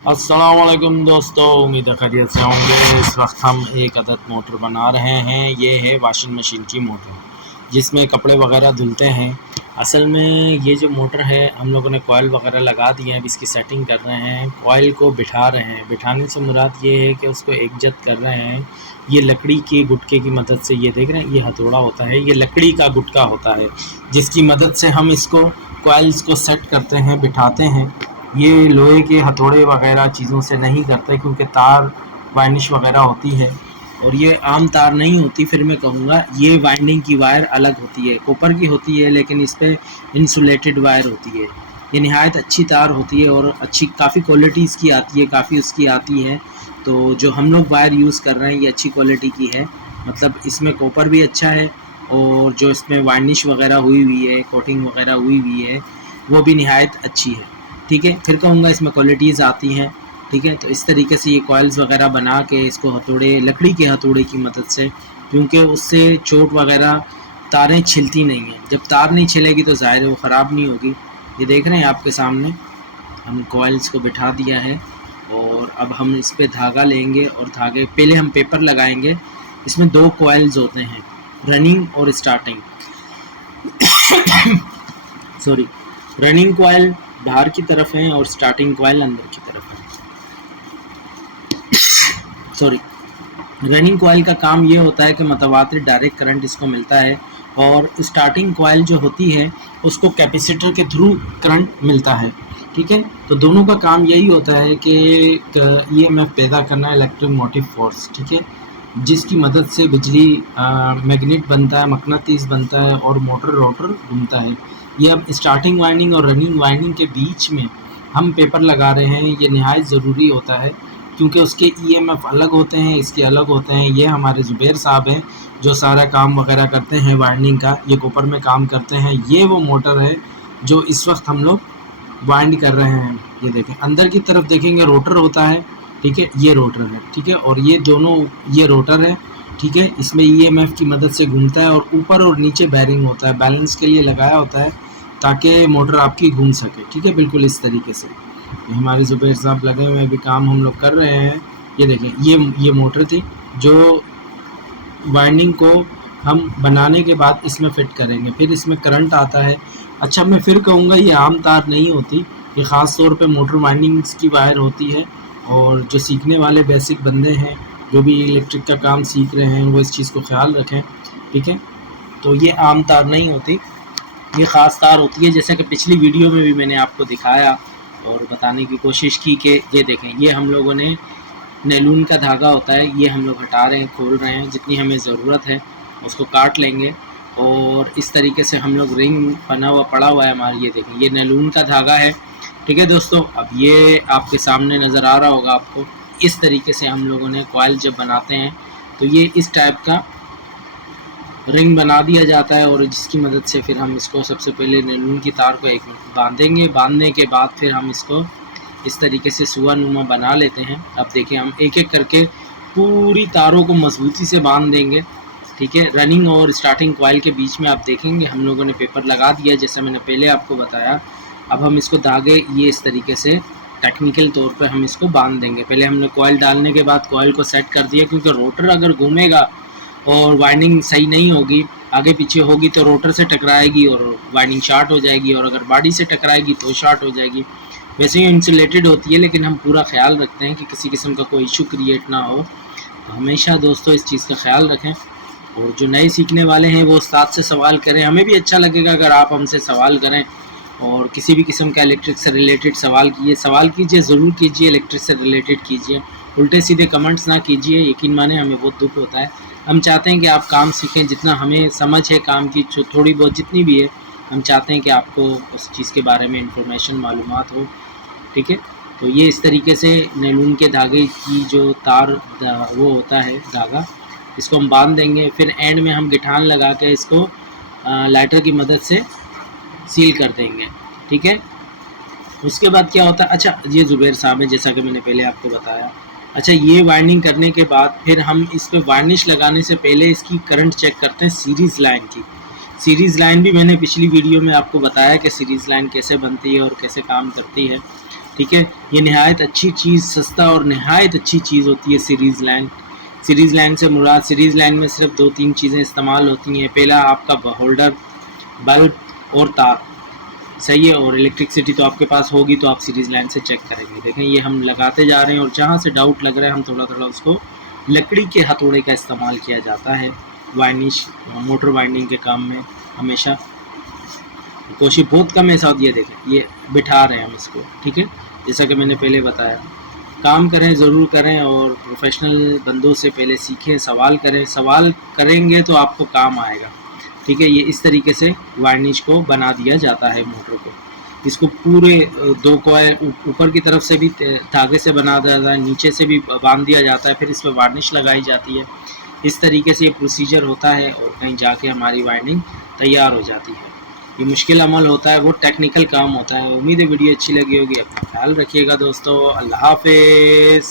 अस्सलाम वालेकुम दोस्तों, उम्मीद है खैरियत से होंगे। इस वक्त हम एक अदद मोटर बना रहे हैं। ये है वॉशिंग मशीन की मोटर जिसमें कपड़े वगैरह धुलते हैं। असल में ये जो मोटर है हम लोगों ने कॉयल वगैरह लगा दिए हैं। अब इसकी सेटिंग कर रहे हैं, कॉयल को बिठा रहे हैं। बिठाने से मुराद ये है कि उसको एकजत कर रहे हैं। ये लकड़ी के गुटके की मदद से, ये देख रहे हैं, ये हथौड़ा होता है, ये लकड़ी का गुटका होता है जिसकी मदद से हम इसको कॉइल्स को सेट करते हैं, बिठाते हैं। ये लोहे के हथौड़े वगैरह चीज़ों से नहीं करते क्योंकि तार वार्निश वगैरह होती है और ये आम तार नहीं होती। फिर मैं कहूँगा ये वाइंडिंग की वायर अलग होती है, कॉपर की होती है, लेकिन इस पर इंसुलेटेड वायर होती है। ये नहायत अच्छी तार होती है और अच्छी काफ़ी क्वालिटी इसकी आती है, काफ़ी उसकी आती है। तो जो हम लोग वायर यूज़ कर रहे हैं ये अच्छी क्वालिटी की है, मतलब इसमें कॉपर भी अच्छा है और जो इसमें वार्निश वगैरह हुई हुई है, कोटिंग वगैरह हुई हुई है, वो भी नहायत अच्छी है। ठीक है, फिर कहूँगा इसमें क्वालिटीज़ आती हैं। ठीक है, तो इस तरीके से ये कॉइल्स वगैरह बना के इसको हथौड़े, लकड़ी के हथौड़े की मदद से, क्योंकि उससे चोट वगैरह तारें छिलती नहीं हैं। जब तार नहीं छिलेगी तो ज़ाहिर है वो ख़राब नहीं होगी। ये देख रहे हैं आपके सामने हम कॉइल्स को बिठा दिया है और अब हम इस पर धागा लेंगे और धागे पहले हम पेपर लगाएंगे। इसमें 2 कॉइल्स होते हैं, रनिंग और स्टार्टिंग। सॉरी, रनिंग कॉइल बाहर की तरफ है और स्टार्टिंग कॉइल अंदर की तरफ है। सॉरी, रनिंग कॉइल का काम ये होता है कि मतवातिर डायरेक्ट करंट इसको मिलता है और स्टार्टिंग कॉइल जो होती है उसको कैपेसिटर के थ्रू करंट मिलता है। ठीक है, तो दोनों का काम यही होता है कि ईएमएफ पैदा करना है, इलेक्ट्रिक मोटिव फोर्स। ठीक है, जिसकी मदद से बिजली मैग्नेट बनता है, मकनातीस बनता है और मोटर रोटर घूमता है। ये अब स्टार्टिंग वाइंडिंग और रनिंग वाइंडिंग के बीच में हम पेपर लगा रहे हैं। ये नहायत ज़रूरी होता है क्योंकि उसके ईएमएफ अलग होते हैं, इसके अलग होते हैं। ये हमारे ज़ुबैर साहब हैं जो सारा काम वगैरह करते हैं वाइंडिंग का, ये कॉपर में काम करते हैं। ये वो मोटर है जो इस वक्त हम लोग वाइंड कर रहे हैं। ये देखें, अंदर की तरफ देखेंगे रोटर होता है। ठीक है, ये रोटर है। ठीक है, और ये दोनों, ये रोटर है। ठीक है, इसमें ईएमएफ की मदद से घूमता है और ऊपर और नीचे बैरिंग होता है, बैलेंस के लिए लगाया होता है ताकि मोटर आपकी घूम सके। ठीक है, बिल्कुल इस तरीके से हमारे ज़ुबैर साहब लगे हुए भी काम हम लोग कर रहे हैं। ये देखें, ये मोटर थी जो वाइंडिंग को हम बनाने के बाद इसमें फ़िट करेंगे, फिर इसमें करंट आता है। अच्छा, मैं फिर कहूँगा ये आम तार नहीं होती, ये ख़ास तौर पे मोटर वाइंडिंग्स की वायर होती है। और जो सीखने वाले बेसिक बंदे हैं, जो भी इलेक्ट्रिक का काम सीख रहे हैं, वो इस चीज़ को ख्याल रखें। ठीक है, तो ये आम तार नहीं होती, ये ख़ास तार होती है। जैसे कि पिछली वीडियो में भी मैंने आपको दिखाया और बताने की कोशिश की कि ये देखें, ये हम लोगों ने नैलून का धागा होता है, ये हम लोग हटा रहे हैं, खोल रहे हैं, जितनी हमें ज़रूरत है उसको काट लेंगे और इस तरीके से हम लोग रिंग बना हुआ पड़ा हुआ है हमारे। ये देखें, ये नैलून का धागा है। ठीक है दोस्तों, अब ये आपके सामने नज़र आ रहा होगा आपको। इस तरीके से हम लोगों ने कॉइल जब बनाते हैं तो ये इस टाइप का रिंग बना दिया जाता है और जिसकी मदद से फिर हम इसको सबसे पहले नैलून की तार को एक बांधेंगे। बांधने के बाद फिर हम इसको इस तरीके से सुआ नुमा बना लेते हैं। अब देखिए, हम एक एक करके पूरी तारों को मजबूती से बांध देंगे। ठीक है, रनिंग और स्टार्टिंग कॉइल के बीच में आप देखेंगे हम लोगों ने पेपर लगा दिया, जैसा मैंने पहले आपको बताया। अब हम इसको धागे ये इस तरीके से टेक्निकल तौर पर हम इसको बांध देंगे। पहले हमने कॉइल डालने के बाद कॉइल को सेट कर दिया, क्योंकि रोटर अगर घूमेगा और वाइंडिंग सही नहीं होगी, आगे पीछे होगी, तो रोटर से टकराएगी और वाइंडिंग शॉर्ट हो जाएगी, और अगर बॉडी से टकराएगी तो शॉर्ट हो जाएगी। वैसे ही इंसुलेटेड होती है, लेकिन हम पूरा ख्याल रखते हैं कि किसी किस्म का कोई इशू क्रिएट ना हो। तो हमेशा दोस्तों इस चीज़ का ख्याल रखें और जो नए सीखने वाले हैं वो उस्ताद से सवाल करें। हमें भी अच्छा लगेगा अगर आप हमसे सवाल करें और किसी भी किस्म का इलेक्ट्रिक से रिलेटेड सवाल कीजिए, ज़रूर कीजिए, इलेक्ट्रिक से रिलेटेड कीजिए, उल्टे सीधे कमेंट्स ना कीजिए। यकीन माने हमें बहुत दुख होता है। हम चाहते हैं कि आप काम सीखें, जितना हमें समझ है काम की थोड़ी बहुत जितनी भी है, हम चाहते हैं कि आपको उस चीज़ के बारे में इंफॉर्मेशन मालूमात हो। ठीक है, तो ये इस तरीके से नैलून के धागे की जो तार वो होता है धागा, इसको हम बांध देंगे। फिर एंड में हम गिठान लगा के इसको लाइटर की मदद से सील कर देंगे। ठीक है, उसके बाद क्या होता है, अच्छा ये ज़ुबैर साहब है जैसा कि मैंने पहले आपको बताया। अच्छा, ये वाइंडिंग करने के बाद फिर हम इस पे वार्निश लगाने से पहले इसकी करंट चेक करते हैं सीरीज़ लाइन की। सीरीज़ लाइन भी मैंने पिछली वीडियो में आपको बताया कि सीरीज़ लाइन कैसे बनती है और कैसे काम करती है। ठीक है। ये नहायत अच्छी चीज़, सस्ता और नहायत अच्छी चीज़ होती है सीरीज़ लाइन। सीरीज़ लाइन से मुराद, सीरीज़ लाइन में सिर्फ 2-3 चीज़ें इस्तेमाल होती हैं। पहला आपका होल्डर, बल्ब और तार, सही है। और इलेक्ट्रिसिटी तो आपके पास होगी, तो आप सीरीज़ लाइन से चेक करेंगे। देखें ये हम लगाते जा रहे हैं और जहाँ से डाउट लग रहा है हम थोड़ा थोड़ा उसको लकड़ी के हथौड़े का इस्तेमाल किया जाता है वार्निश मोटर वाइंडिंग के काम में हमेशा। कोशिश बहुत कम ऐसा होती है। देखें ये बिठा रहे हैं हम इसको, ठीक है। जैसा कि मैंने पहले बताया, काम करें ज़रूर करें और प्रोफेशनल बंदों से पहले सीखें, सवाल करें। सवाल करेंगे तो आपको काम आएगा, ठीक है। ये इस तरीके से वार्निश को बना दिया जाता है मोटर को। इसको पूरे 2 कॉइल ऊपर की तरफ से भी धागे से बना दिया जाता है, नीचे से भी बांध दिया जाता है, फिर इस पर वार्निश लगाई जाती है। इस तरीके से ये प्रोसीजर होता है और कहीं जाके हमारी वाइंडिंग तैयार हो जाती है। ये मुश्किल अमल होता है, वो टेक्निकल काम होता है। उम्मीद है वीडियो अच्छी लगी होगी। अपना ख्याल रखिएगा दोस्तों। अल्लाह हाफिज़।